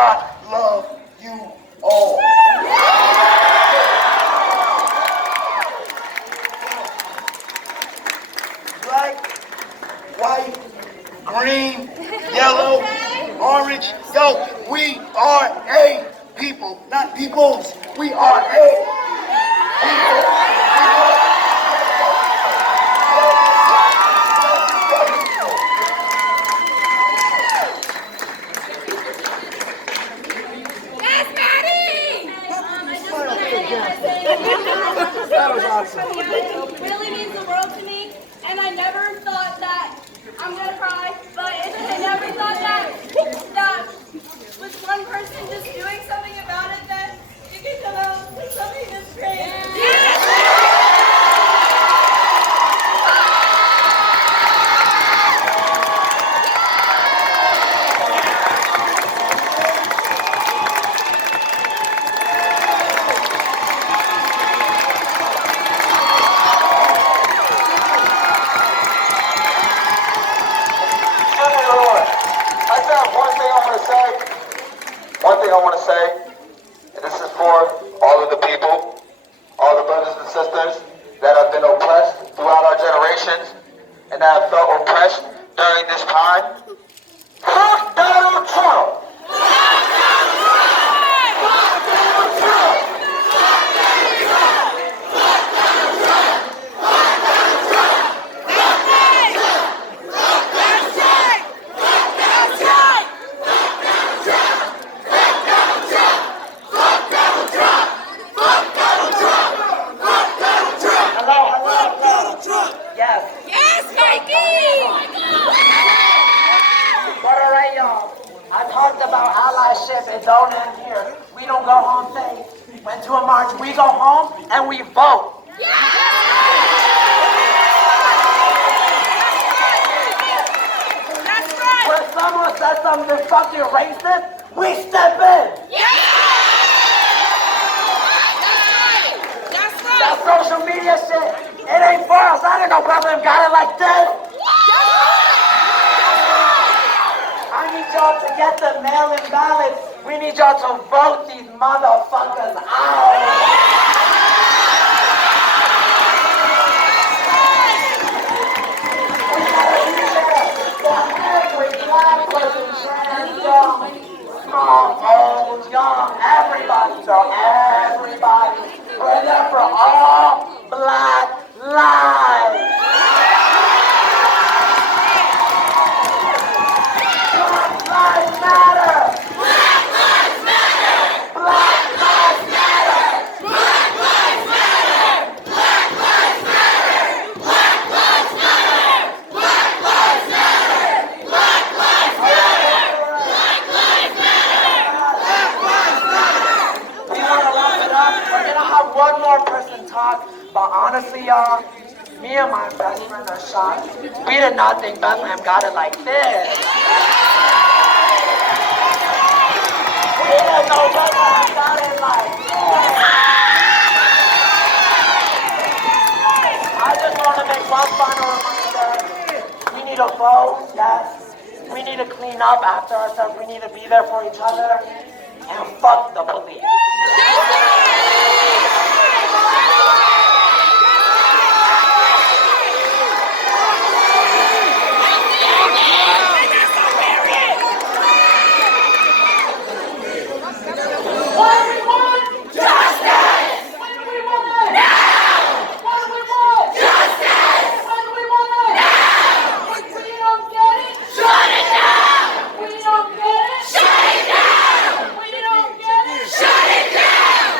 I love you all. Black, white, green, yellow, orange. Yo, we are a people, not peoples. We are a people. That was awesome. It really means the world to me, and I never thought that I'm gonna cry, but I never thought that with one person just doing something about it, that you can come out with something that's great. One thing I want to say, and this is for all of the people, all the brothers and sisters that have been oppressed throughout our generations and that have felt oppressed during this time. Fuck Donald Trump! It don't end here. We don't go home safe. Went to a march, we go home and we vote. That's right. When someone says something fucking racist, we step in. That's right. That social media shit, it ain't for us. I didn't know Bethlehem got it like this. I need y'all to get the mail-in ballots. We need y'all to vote these motherfuckers out. We gotta be there for every black person, trans, young, small, old, young, everybody, so everybody. We're there for all black lives. Black lives matter. Black lives matter. Black lives matter. Black lives matter. Black lives matter. Black lives matter. Black lives matter. Black lives matter. Black lives matter. We want to wrap it up. We're gonna have one more person talk, but honestly, y'all, me and my best friend are shocked. We did not think Bethlehem got it like this. We didn't know Bethlehem got it like this. I just want to make one final reminder. We need to vote, yes. We need to clean up after ourselves. We need to be there for each other. And fuck the police. Shut it down!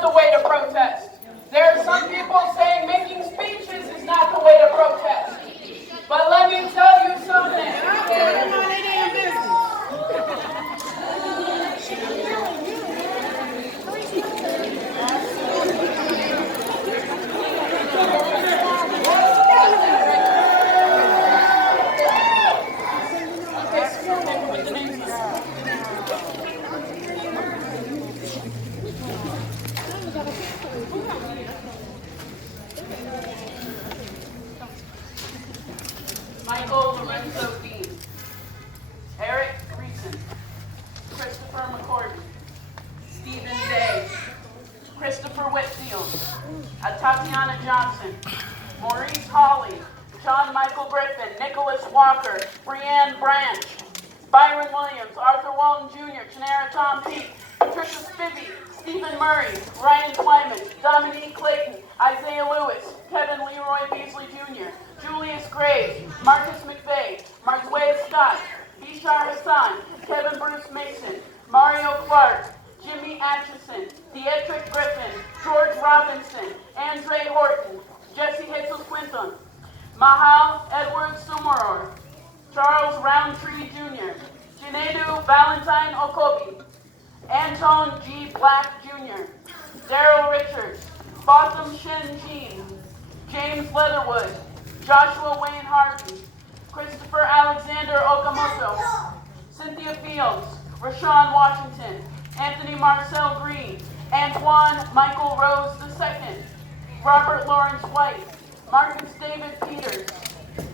not the way to protest. There are some people saying making speeches is not the way to protest. But let me tell you something. Michael Lorenzo Dean, Eric Creason, Christopher McCordy, Stephen Day, Christopher Whitfield, Tatiana Johnson, Maurice Hawley, John Michael Griffin, Nicholas Walker, Brianne Branch, Byron Williams, Arthur Walton Jr., Chanera Tom Peake, Patricia Spivey, Stephen Murray, Ryan Twyman, Dominique Clayton, Isaiah Lewis, Kevin Leroy Beasley Jr., Julius Graves, Marcus McVeigh, Marzway Scott, Bishar Hassan, Kevin Bruce Mason, Mario Clark, Jimmy Atchison, Dietrich Griffin, George Robinson, Andre Horton, Jesse Jesus Quinton, Mahal Edward Sumoror, Charles Roundtree Jr., Jinedu Valentine Okobi, Anton G. Black Jr., Daryl Richards, Botham Shin Jean, James Leatherwood, Joshua Wayne Harvey, Christopher Alexander Okamoto, Cynthia Fields, Rashawn Washington, Anthony Marcel Green, Antoine Michael Rose II, Robert Lawrence White, Marcus David Peters,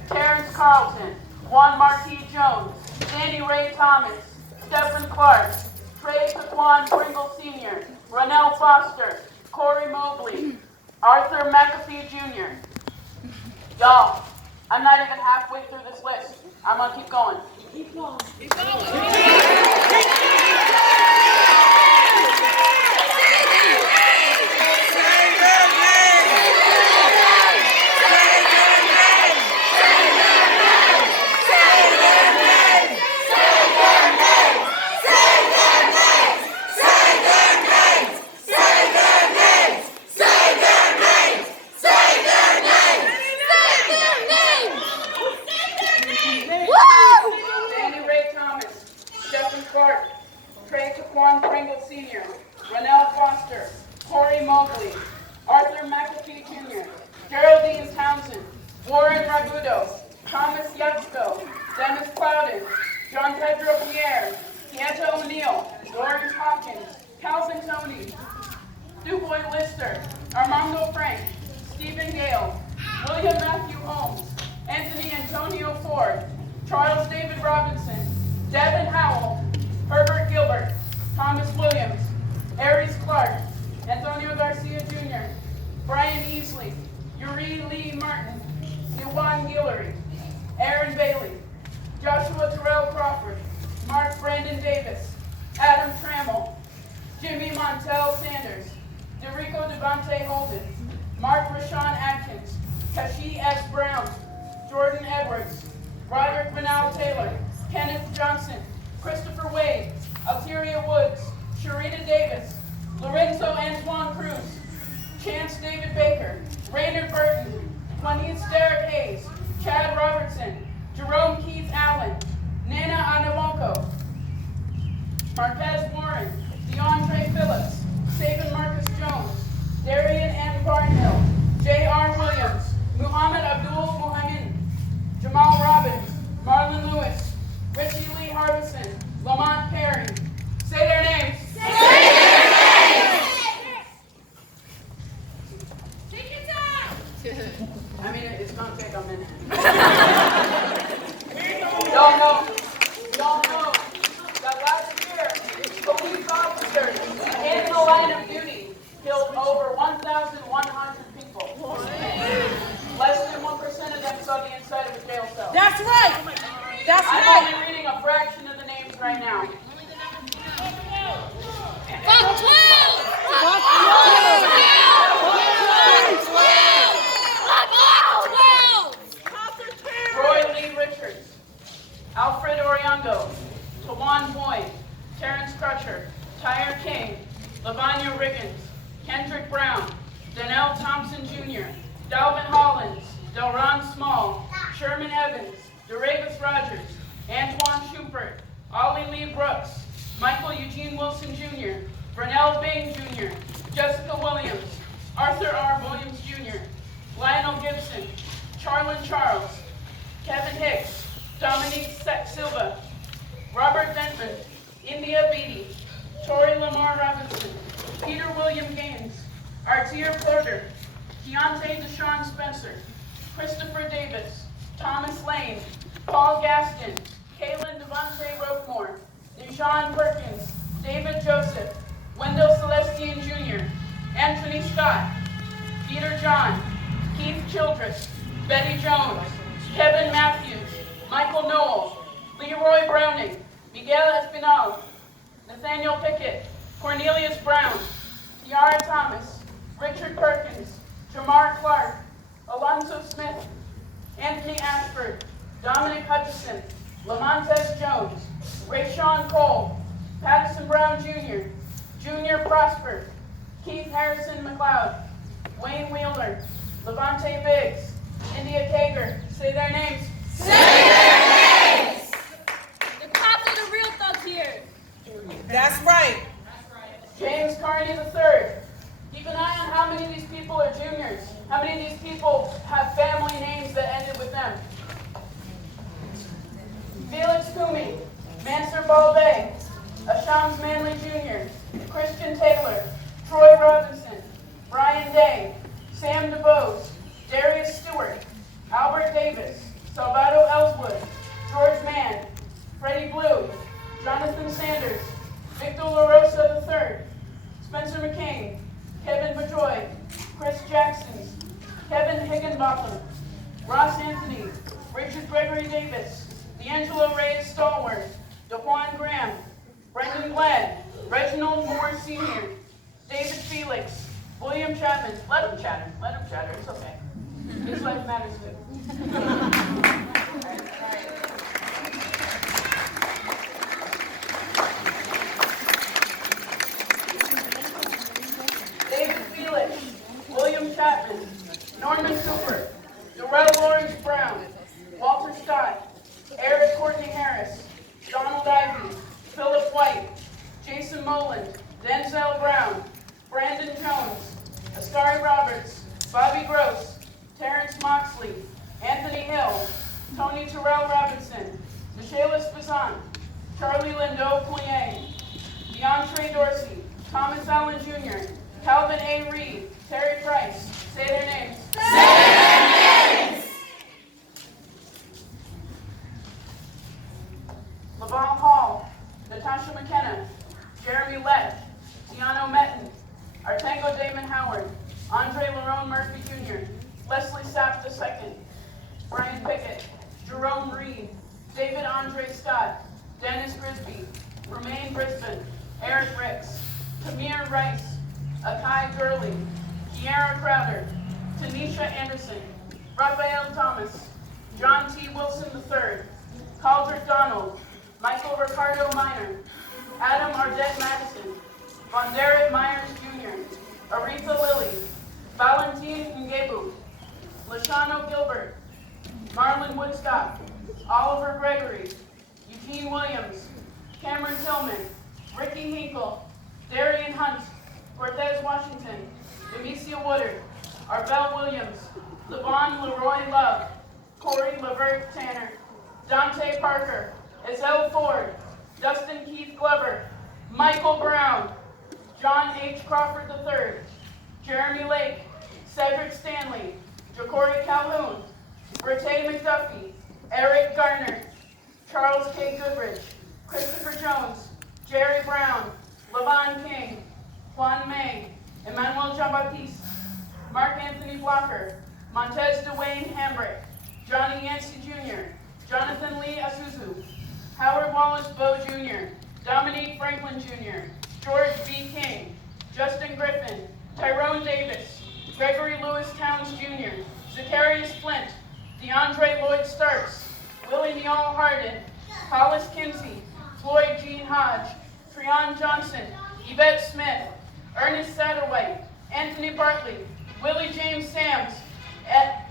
Terrence Carlton, Juan Marquis Jones, Danny Ray Thomas, Stephen Clark, Trey Taquan Pringle Sr., Ronell Foster, Corey Mobley, Arthur McAfee Jr. Y'all, I'm not even halfway through this list. I'm gonna keep going. Keep going. Keep going. Trey Taquan Pringle Sr., Ronell Foster, Corey Mobley, Arthur McAfee Jr., Geraldine Townsend, Warren Ragudo, Thomas Yatsko, Dennis Plowden, John Pedro Pierre, Pieta O'Neill, Lawrence Hopkins, Calvin Tony, DuBois Lister, Armando Frank, Stephen Gale, William Matthew Holmes, Anthony Antonio Ford, Charles David Robinson, Devin Howell, Herbert Gilbert, Thomas Williams, Aries Clark, Antonio Garcia Jr., Brian Easley, Yuri Lee Martin, Dewan Guillory, Aaron Bailey, Joshua Terrell Crawford, Mark Brandon Davis, Adam Trammell, Jimmy Montel Sanders, Derico Devante Holden, Mark Rashawn Atkins, Kashi S. Brown, Jordan Edwards, Roderick Vinal Taylor, Kenneth Johnson, Christopher Wade, Alteria Woods, Sharita Davis, Lorenzo Antoine Cruz, Chance David Baker, Raynard Burton, Juanise Derek Hayes, Chad Robertson, Jerome Keith Allen, Nana Anawoko, Marquez Warren, DeAndre Phillips, Saban Marcus Jones, Darian M. Barnhill, J.R. Williams, Muhammad Abdul Muhammad, Jamal Robbins, Marlon Lewis, Richie Lee Harbison, Lamont Perry. Say their names. Say their names. Take your time. I mean, it's going to take a minute. Y'all know that last year, police officers in the line of duty killed over 1,100 people. Less than 1% of them saw the inside of a jail cell. That's right. That's I'm right. only reading a fraction of the names right now. Fuck 12! Troy Lee Richards, Alfred Oriondo, Tawan Boyd, Terrence Crutcher, Tyre King, Lavanya Riggins, Kendrick Brown, Donnell Thompson Jr., Dalvin Hollins, Delron Small, Sherman Evans, Daravis Rogers, Antoine Schubert, Ollie Lee Brooks, Michael Eugene Wilson Jr., Vernell Bing Jr., Jessica Williams, Arthur R. Williams Jr., Lionel Gibson, Charlin Charles, Kevin Hicks, Dominique Silva, Robert Dentman, India Beatty, Tori Lamar Robinson, Peter William Gaines, Artia Porter, Keontae Deshaun Spencer, Christopher Davis, Thomas Lane, Paul Gaston, Kaylin Devontae Roquemore, Deshaun Perkins, David Joseph, Wendell Celestian Jr., Anthony Scott, Peter John, Keith Childress, Betty Jones, Kevin Matthews, Michael Noel, Leroy Browning, Miguel Espinal, Nathaniel Pickett, Cornelius Brown, Tiara Thomas, Richard Perkins, Jamar Clark, Alonzo Smith, Anthony Ashford, Dominic Hutchison, Lamontez Jones, Rayshawn Cole, Patterson Brown Jr., Junior Prosper, Keith Harrison McLeod, Wayne Wheeler, Levante Biggs, India Kager. Say their names. Say their names! The cops are the real thugs here. That's right. James Carney III. Keep an eye on how many of these people are juniors. How many of these people have family names that ended with them. Felix Kumi, Mansur Balbay, Ashams Manley Jr., Christian Taylor, Troy Robinson, Brian Day, Sam DeBose, Darius Stewart, Albert Davis, Salvador Ellswood, George Mann, Freddie Blue, Jonathan Sanders, Victor LaRosa III, Spencer McCain, Kevin Bajoy, Chris Jackson, Kevin Higginbotham, Ross Anthony, Richard Gregory Davis, D'Angelo Reyes Stallworth, DeJuan Graham, Brendan Glenn, Reginald Moore Sr., David Felix, William Chapman. Let him chatter. It's okay. His life matters too. David Felix, William Chapman, Norman Cooper, Darrell Lawrence Brown, Walter Scott, Eric Courtney Harris, Donald Ivey, Philip White, Jason Moland, Denzel Brown, Brandon Jones, Askari Roberts, Bobby Gross, Terrence Moxley, Anthony Hill, Tony Terrell Robinson, Michaela Spizan, Charlie Lindo Pouillet, DeAndre Dorsey, Thomas Allen Jr., Calvin A. Reed, Terry Price. Say their names. Say their names! Laval Hall, Natasha McKenna, Jeremy Lett, Tiano Metten, Artango Damon Howard, Andre Lerone Murphy Jr., Leslie Sapp II, Brian Pickett, Jerome Reed, David Andre Scott, Dennis Grisby, Romaine Brisbane, Eric Ricks, Tamir Rice, Akai Gurley, Kiara Crowder, Tanisha Anderson, Raphael Thomas, John T. Wilson III, Caldrick Donald, Michael Ricardo Minor, Adam Ardette Madison, Vonderrit Myers Jr., Aretha Lilly, Valentine Ngebu, Lashano Gilbert, Marlon Woodstock, Oliver Gregory, Eugene Williams, Cameron Tillman, Ricky Hinkle, Darian Hunt, Cortez Washington, Demesia Woodard, Arbel Williams, Levon Leroy Love, Corey Levert Tanner, Dante Parker, Ezell Ford, Dustin Keith Glover, Michael Brown, John H. Crawford III, Jeremy Lake, Cedric Stanley, Ja'Cory Calhoun, Bertay McDuffie, Eric Garner, Charles K. Goodrich, Christopher Jones, Jerry Brown, Levon King, Juan May, Emmanuel Jean-Baptiste, Mark Anthony Blocker, Montez Dwayne Hambrick, Johnny Yancey Jr., Jonathan Lee Asuzu, Howard Wallace Bowe Jr., Dominique Franklin Jr., George B. King, Justin Griffin, Tyrone Davis, Gregory Lewis Towns Jr., Zacharias Flint, DeAndre Lloyd Starks, Willie Neal Harden, Hollis Kinsey, Floyd Jean Hodge, Treon Johnson, Yvette Smith, Ernest Satterwhite, Anthony Bartley, Willie James Sams,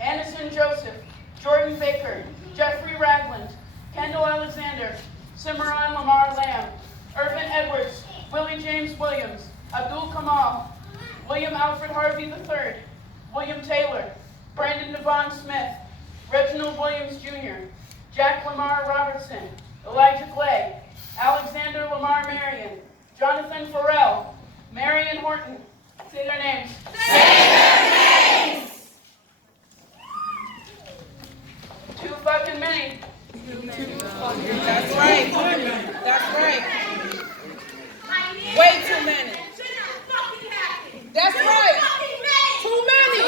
Anderson Joseph, Jordan Baker, Jeffrey Ragland, Kendall Alexander, Cimarron Lamar Lamb, Irvin Edwards, Willie James Williams, Abdul Kamal, William Alfred Harvey III, William Taylor, Brandon Devon Smith, Reginald Williams Jr., Jack Lamar Robertson, Elijah Clay, Alexander Lamar Marion, Jonathan Farrell, Marion Horton. Say their names. Say their names. Too fucking many. That's right. That's right. Way too many. That's right. Too many.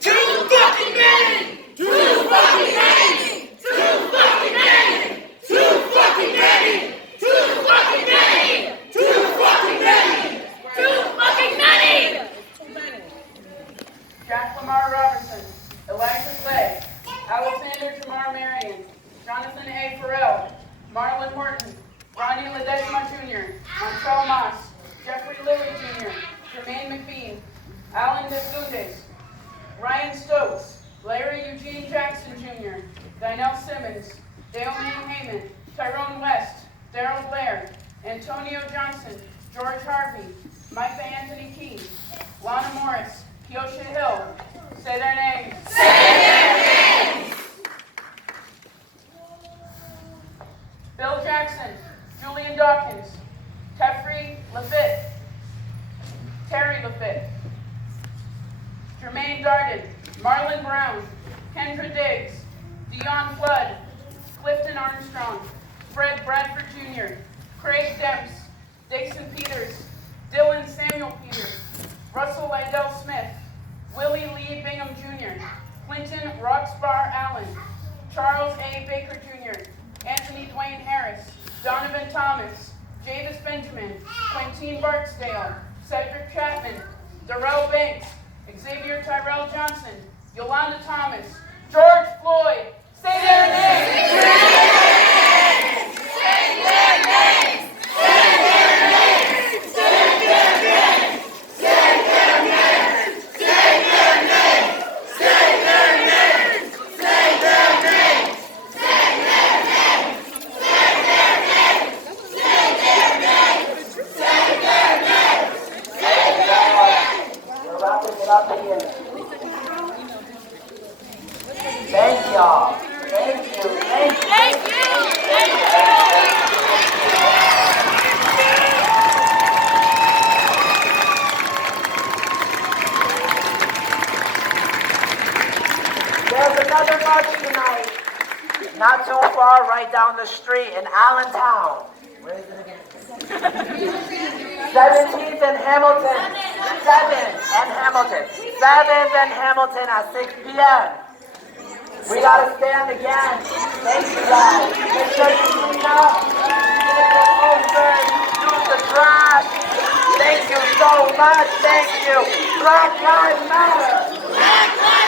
Too fucking many. Too fucking many. Too fucking many. Too fucking many. Too fucking many. Too fucking many. Too fucking many. Too many. Jack Lamar Robertson, Elijah Clay, Alexander Jamar Marion, Jonathan A. Farrell, Marlon Horton, Ronnie Ledesma Jr., Montrell Moss, Jeffrey Lilly Jr., Jermaine McBean, Alan Desgundes, Ryan Stokes, Larry Eugene Jackson Jr., Dynell Simmons, Dale Mann Heyman, Tyrone West, Darrell Blair, Antonio Johnson, George Harvey, Micah Anthony Key, Lana Morris, Keosha Hill. Say their names. Say their names. Bill Jackson, Julian Dawkins, Teffrey Lafitte, Terry Lafitte, Jermaine Darden, Marlon Brown, Kendra Diggs, Dion Flood, Clifton Armstrong, Fred Bradford Jr., Craig Demps, Dixon Peters, Dylan Samuel Peters, Russell Lydell Smith, Willie Lee Bingham Jr., Clinton Roxbar Allen, Charles A. Baker Jr., Anthony Dwayne Harris, Donovan Thomas, Javis Benjamin, Quintine Barksdale, Cedric Chapman, Darrell Banks, Xavier Tyrell Johnson, Yolanda Thomas, George Floyd. Say their names. Say their names. Say their names. Say their names. Say their names. Say their names. Say their names. Say their names. Say their names. Say their names. Say their names. Say their names. Say their names. Say their names. We're wrapping it up again. Thank y'all. Thank you. Thank you. Thank you. Thank you. There's another march tonight, not too far, right down the street in Allentown. Where is it again? 17th and Hamilton. 7th and Hamilton. 7th and Hamilton at 6 p.m. We gotta stand again. Thank you guys. Make sure you clean up. Get the open. Use the trash. Thank you so much. Thank you. Black Lives Matter. Black Lives